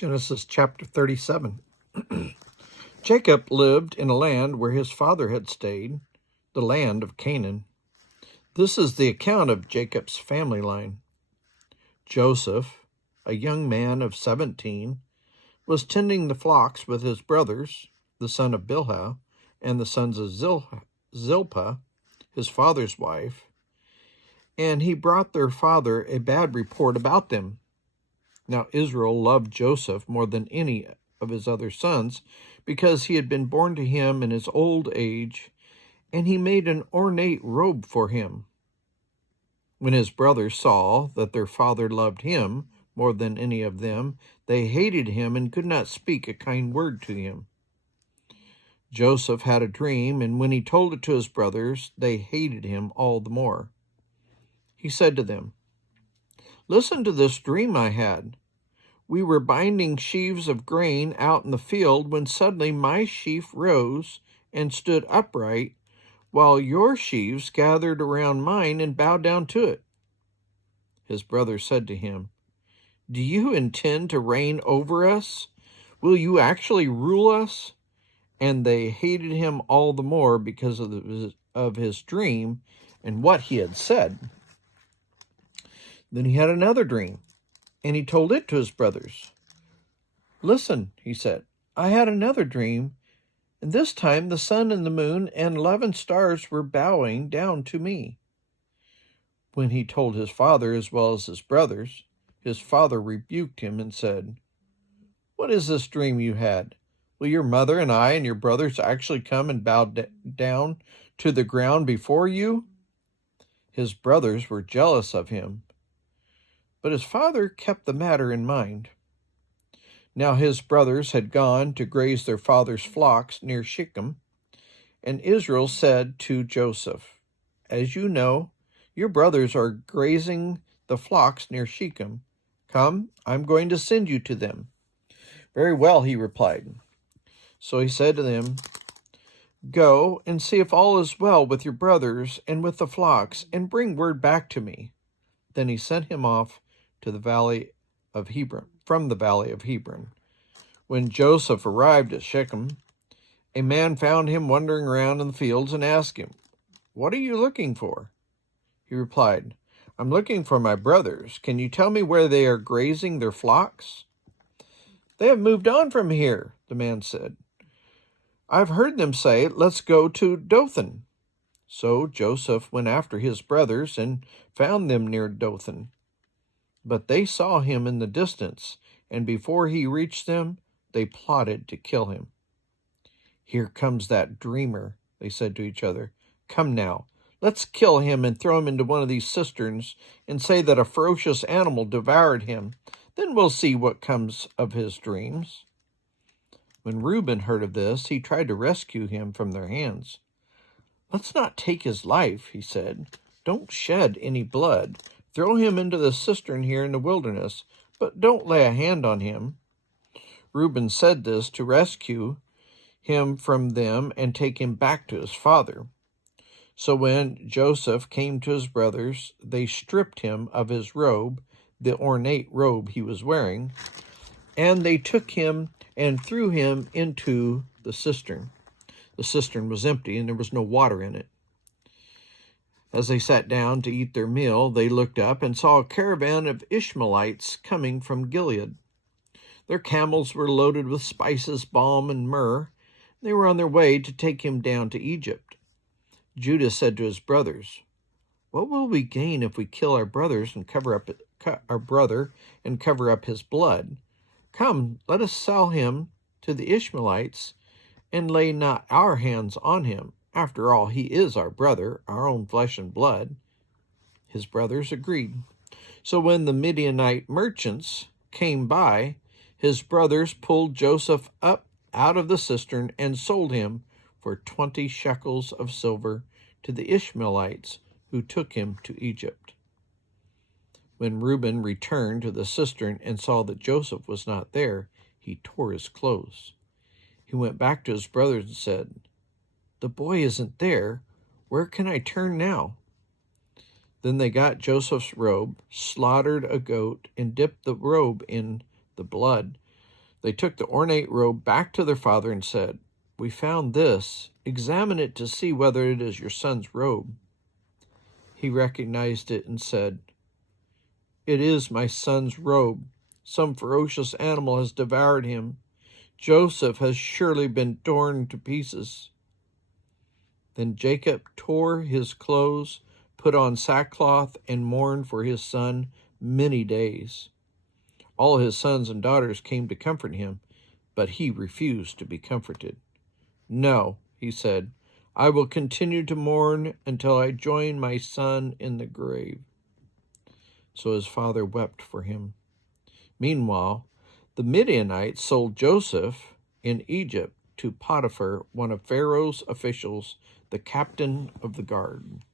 Genesis chapter 37. Jacob lived in a land where his father had stayed, the land of Canaan. This is the account of Jacob's family line. Joseph, a young man of 17, was tending the flocks with his brothers, the son of Bilhah, and the sons of Zilpah, his father's wife, and he brought their father a bad report about them. Now Israel loved Joseph more than any of his other sons, because he had been born to him in his old age, and he made an ornate robe for him. When his brothers saw that their father loved him more than any of them, they hated him and could not speak a kind word to him. Joseph had a dream, and when he told it to his brothers, they hated him all the more. He said to them, "Listen to this dream I had. We were binding sheaves of grain out in the field when suddenly my sheaf rose and stood upright, while your sheaves gathered around mine and bowed down to it." His brothers said to him, "Do you intend to reign over us? Will you actually rule us?" And they hated him all the more because of his dream and what he had said. Then he had another dream, and he told it to his brothers. "Listen," he said, "I had another dream, and this time the sun and the moon and 11 stars were bowing down to me." When he told his father as well as his brothers, his father rebuked him and said, "What is this dream you had? Will your mother and I and your brothers actually come and bow down to the ground before you?" His brothers were jealous of him, but his father kept the matter in mind. Now his brothers had gone to graze their father's flocks near Shechem, and Israel said to Joseph, "As you know, your brothers are grazing the flocks near Shechem. Come, I'm going to send you to them." "Very well," he replied. So he said to them, "Go and see if all is well with your brothers and with the flocks, and bring word back to me." Then he sent him off to the valley of Hebron, from the valley of Hebron. When Joseph arrived at Shechem, a man found him wandering around in the fields and asked him, "What are you looking for?" He replied, "I'm looking for my brothers. Can you tell me where they are grazing their flocks?" "They have moved on from here," the man said. "I've heard them say, 'Let's go to Dothan.'" So Joseph went after his brothers and found them near Dothan. But they saw him in the distance, and before he reached them, they plotted to kill him. "Here comes that dreamer," they said to each other. "Come now, let's kill him and throw him into one of these cisterns and say that a ferocious animal devoured him. Then we'll see what comes of his dreams." When Reuben heard of this, he tried to rescue him from their hands. "Let's not take his life," he said. "Don't shed any blood. Throw him into the cistern here in the wilderness, but don't lay a hand on him." Reuben said this to rescue him from them and take him back to his father. So when Joseph came to his brothers, they stripped him of his robe, the ornate robe he was wearing, and they took him and threw him into the cistern. The cistern was empty, and there was no water in it. As they sat down to eat their meal, they looked up and saw a caravan of Ishmaelites coming from Gilead. Their camels were loaded with spices, balm, and myrrh. They were on their way to take him down to Egypt. Judah said to his brothers, "What will we gain if we kill our brothers and cover up his blood? Come, let us sell him to the Ishmaelites and lay not our hands on him. After all, he is our brother, our own flesh and blood." His brothers agreed. So when the Midianite merchants came by, his brothers pulled Joseph up out of the cistern and sold him for 20 shekels of silver to the Ishmaelites, who took him to Egypt. When Reuben returned to the cistern and saw that Joseph was not there, he tore his clothes. He went back to his brothers and said, "The boy isn't there. Where can I turn now?" Then they got Joseph's robe, slaughtered a goat, and dipped the robe in the blood. They took the ornate robe back to their father and said, "We found this. Examine it to see whether it is your son's robe." He recognized it and said, "It is my son's robe. Some ferocious animal has devoured him. Joseph has surely been torn to pieces." Then Jacob tore his clothes, put on sackcloth, and mourned for his son many days. All his sons and daughters came to comfort him, but he refused to be comforted. "No," he said, "I will continue to mourn until I join my son in the grave." So his father wept for him. Meanwhile, the Midianites sold Joseph in Egypt to Potiphar, one of Pharaoh's officials, the captain of the guard.